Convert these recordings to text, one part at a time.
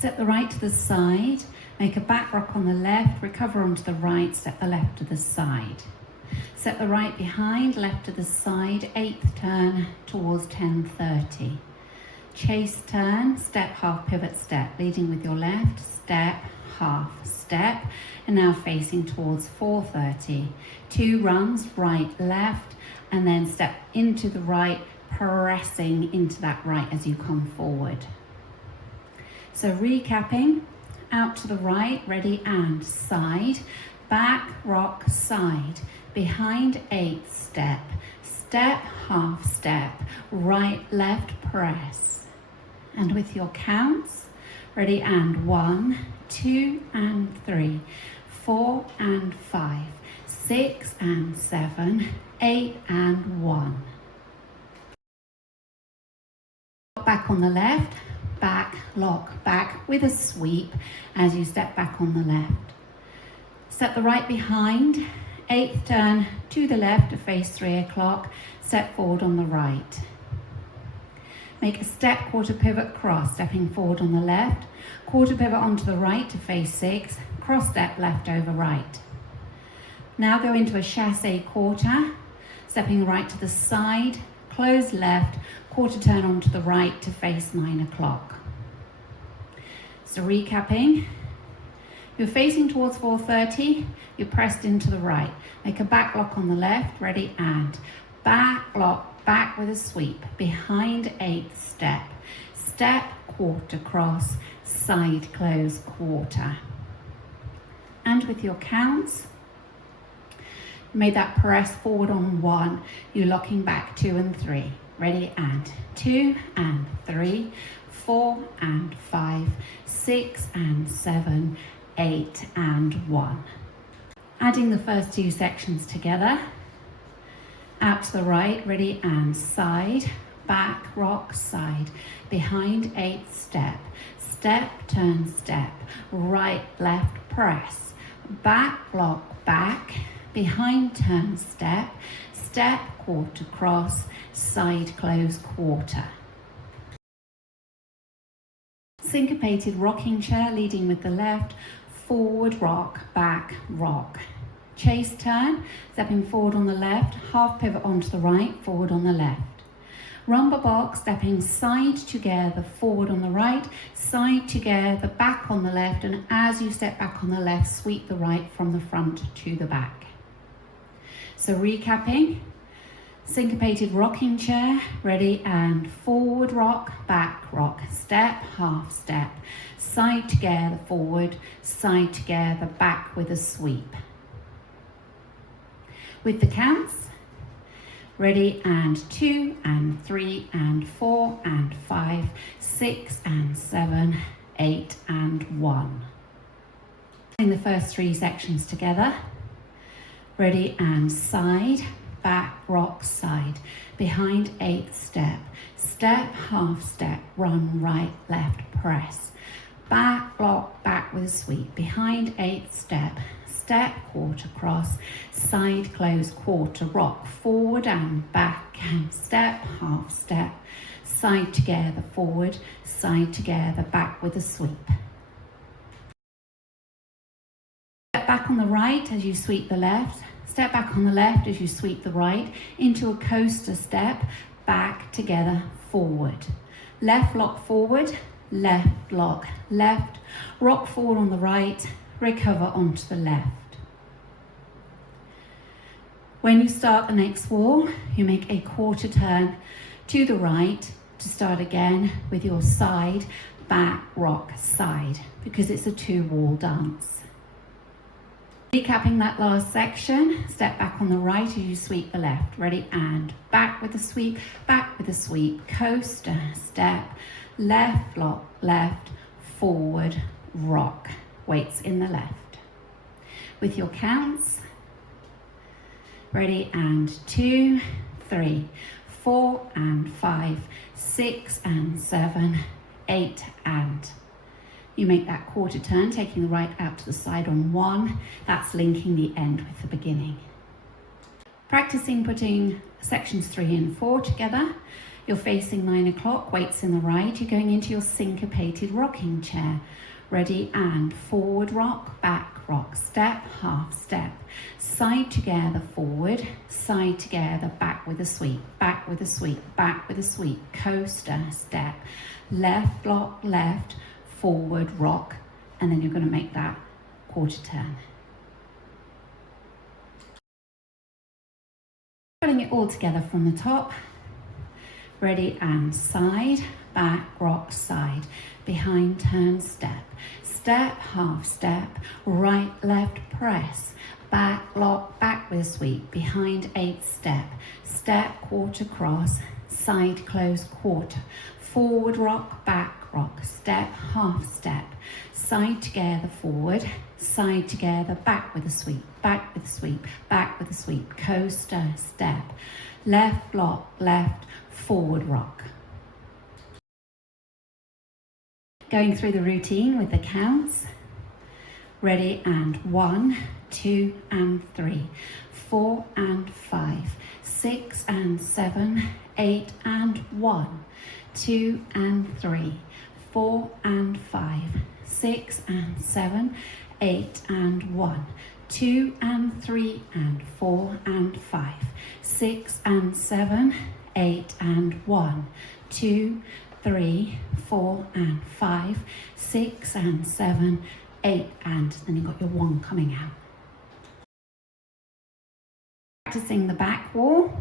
Step the right to the side, make a back rock on the left, recover onto the right, step the left to the side. Step the right behind, left to the side, 8th turn towards 10:30. Chase turn, step, half pivot step, leading with your left, step, half step, and now facing towards 4:30. 2 rungs, right, left, and then step into the right, pressing into that right as you come forward. So recapping, out to the right, ready, and side, back, rock, side, behind, 8th step, step, half step, right, left, press. And with your counts, ready, and 1, 2, and 3, 4, and 5, 6, and 7, 8, and 1. Back on the left, back, lock, back with a sweep as you step back on the left. Step the right behind, 8th turn to the left to face 3 o'clock, step forward on the right. Make a step, quarter pivot, cross, stepping forward on the left, quarter pivot onto the right to face 6, cross step left over right. Now go into a chassé quarter, stepping right to the side, close left, quarter turn onto the right to face 9 o'clock. So recapping, you're facing towards 4:30, you're pressed into the right. Make a back lock on the left, ready, and back lock, back with a sweep, behind 8th step, step, quarter cross, side close, quarter. And with your counts, made that press forward on 1, you're locking back 2 and 3. Ready, and 2 and 3, 4 and 5, 6 and 7, 8 and 1. Adding the first 2 sections together, out to the right, ready, and side, back, rock, side, behind 8th step, step, turn, step, right, left, press, back, lock, back, behind, turn, step, step, quarter cross, side close, quarter. Syncopated rocking chair, leading with the left, forward rock, back rock. Chase turn, stepping forward on the left, half pivot onto the right, forward on the left. Rumba box, stepping side together, forward on the right, side together, back on the left, and as you step back on the left, sweep the right from the front to the back. So recapping, syncopated rocking chair, ready, and forward rock, back rock, step, half step, side together, forward, side together, back with a sweep. With the counts, ready, and 2 and 3 and 4 and 5, 6 and 7, 8 and 1. Putting the first 3 sections together, ready, and side, back, rock, side, behind 8th step, step, half step, run, right, left, press, back, lock, back with a sweep, behind 8th step, step, quarter cross, side close, quarter rock, forward and back, and step, half step, side together, forward, side together, back with a sweep. Step back on the right as you sweep the left, step back on the left as you sweep the right, into a coaster step, back together, forward. Left lock forward, left lock left, rock forward on the right, recover onto the left. When you start the next wall, you make a quarter turn to the right to start again with your side, back, rock, side, because it's a 2-wall dance. Recapping that last section, step back on the right as you sweep the left. Ready, and back with a sweep, coaster, step, left, lock, left, forward, rock. Weights in the left. With your counts, ready, and 2, 3, 4 and 5, 6 and 7, 8 and. You make that quarter turn, taking the right out to the side on 1. That's linking the end with the beginning. Practicing putting sections 3 and 4 together. You're facing 9 o'clock, weights in the right. You're going into your syncopated rocking chair. Ready, and forward rock, back rock, step, half step. Side together, forward, side together, back with a sweep, back with a sweep, back with a sweep. Coaster, step, left lock, left, forward rock, and then you're going to make that quarter turn. Putting it all together from the top. Ready, and side, back, rock, side, behind, turn, step, step, half step, right, left, press, back, lock, back with a sweep, behind, 8 step, step, quarter cross, side, close, quarter, forward rock, back rock, step, half step, side together, forward, side together, back with a sweep, back with a sweep, back with a sweep, coaster, step, left lock, left, forward rock. Going through the routine with the counts. Ready, and 1, 2 and 3, 4 and 5, 6 and 7, 8 and 1, 2 and 3, 4 and 5, 6 and 7, 8 and 1, 2 and 3 and 4 and 5, 6 and 7, 8 and 1, 2, 3, 4 and 5, 6 and 7, 8 and then you've got your 1 coming out. Practicing the back wall.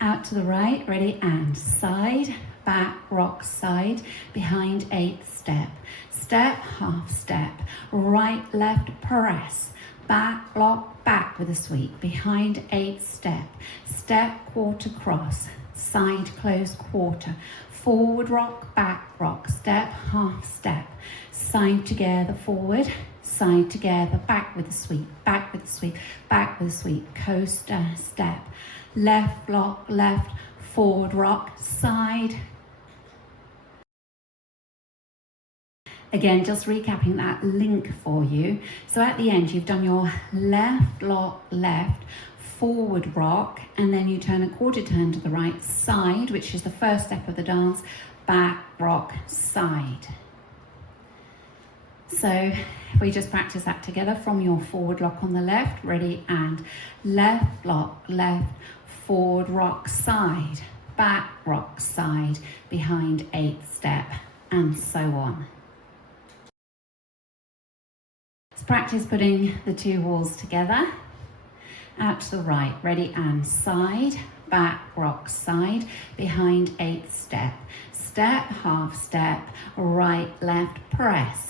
Out to the right, ready, and side, back, rock, side, behind, 8 step, step, half step, right, left, press, back, lock, back with a sweep, behind, 8 step, step, quarter cross, side, close, quarter, forward rock, back rock, step, half step, side together, forward, side together, back with a sweep, back with a sweep, back with a sweep, coaster, step, left lock, left, forward rock, side. Again, just recapping that link for you. So at the end, you've done your left lock, left, forward rock, and then you turn a quarter turn to the right side, which is the first step of the dance, back, rock, side. So if we just practice that together from your forward lock on the left, ready, and left lock, left, forward rock, side, back, rock, side, behind, 8 step, and so on. Let's practice putting the 2 walls together. Out to the right, ready, and side, back, rock, side, behind, 8 step, step, half step, right, left, press,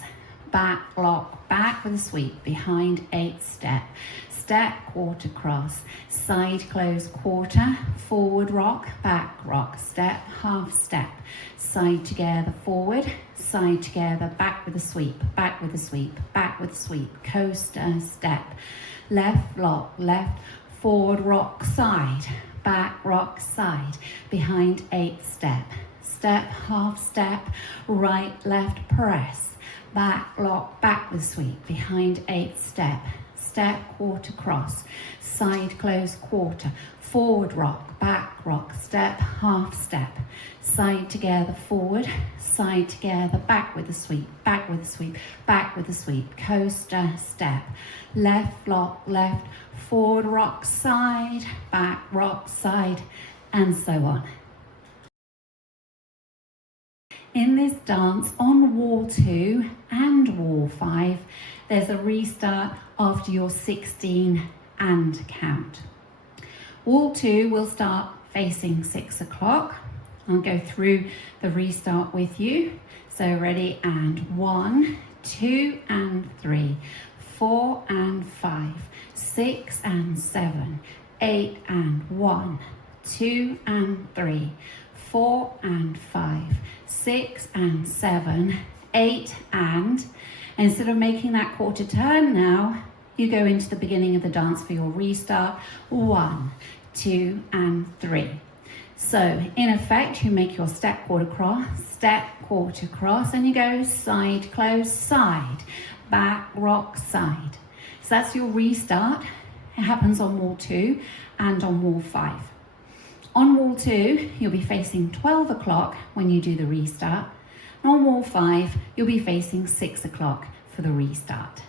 back, lock, back with a sweep, behind, 8 step, step, quarter cross, side, close, quarter, forward rock, back rock, step, half step, side together, forward, side together, back with a sweep, back with a sweep, back with a sweep, coaster, step, left lock, left, forward rock, side, back rock, side, behind, 8 step, step, half step, right, left, press, back lock, back with sweep, behind, 8 step, step, quarter cross, side, close, quarter, forward rock, back rock, step, half step, side together, forward, side together, back with a sweep, back with a sweep, back with a sweep, coaster, step, left lock, left, forward rock, side, back rock, side, and so on. In this dance, on wall 2 and wall 5, there's a restart after your 16 and count. Wall 2 will start facing 6 o'clock. I'll go through the restart with you. So ready, and 1, 2 and 3, 4 and 5, 6 and 7, 8 and 1, 2 and 3, 4 and 5, 6 and 7, 8 and instead of making that quarter turn now, you go into the beginning of the dance for your restart, 1, 2 and 3. So in effect, you make your step, quarter cross, and you go side, close, side, back, rock, side. So that's your restart. It happens on wall 2 and on wall 5. On wall 2, you'll be facing 12 o'clock when you do the restart. And on wall 5, you'll be facing 6 o'clock for the restart.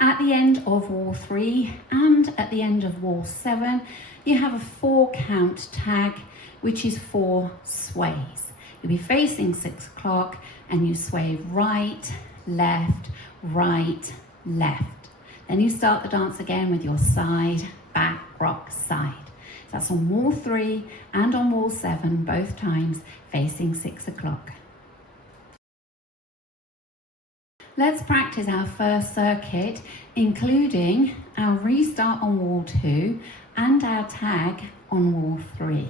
At the end of wall 3 and at the end of wall 7, you have a 4 count tag, which is 4 sways. You'll be facing 6 o'clock and you sway right, left, right, left. Then you start the dance again with your side, back, rock, side. So that's on wall 3 and on wall 7, both times facing 6 o'clock. Let's practice our first circuit, including our restart on wall 2 and our tag on wall 3.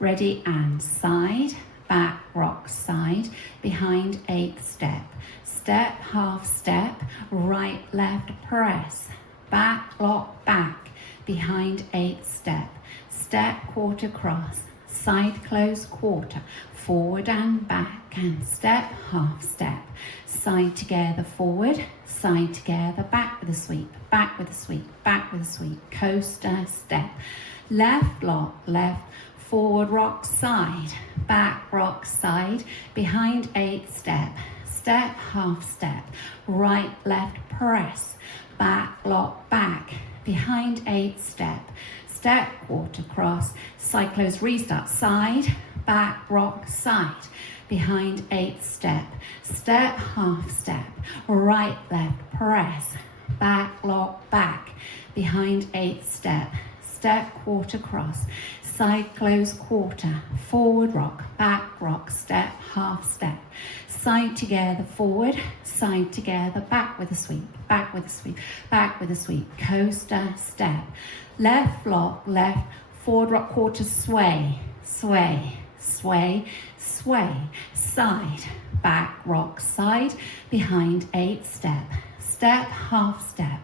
Ready, and side, back, rock, side, behind 8th step. Step, half step, right, left, press. Back, lock, back, behind 8th step. Step, quarter cross, side close, quarter. Forward and back, and step, half step. Side together, forward, side together, back with a sweep, back with a sweep, back with a sweep. Coaster, step. Left, lock, left. Forward, rock, side, back, rock, side, behind 8th step, step, half step, right, left, press, back, lock, back, behind 8th step, step, quarter cross, side close, restart, side, back, rock, side, behind 8th step, step, half step, right, left, press, back, lock, back, behind 8th step, step, quarter cross, side close, quarter, forward rock, step, half step, side together, forward, side together, back with a sweep, back with a sweep, back with a sweep, coaster, step, left lock, left, forward rock, quarter, sway, sway, sway, sway, side, back, rock, side, behind 8th step, step, half step,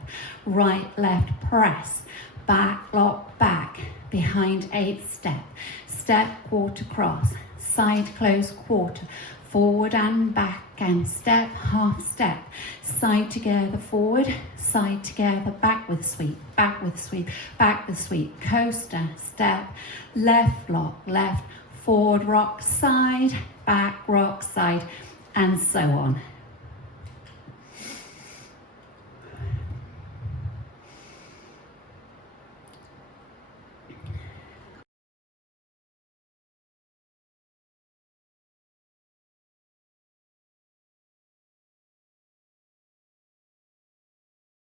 right, left, press, back, lock, back, behind 8th step, step, quarter cross, side close, quarter, forward and back, and step, half step, side together, forward, side together, back with a sweep, back with a sweep, back with a sweep, coaster, step, left lock, left, forward rock, side, back rock, side, and so on.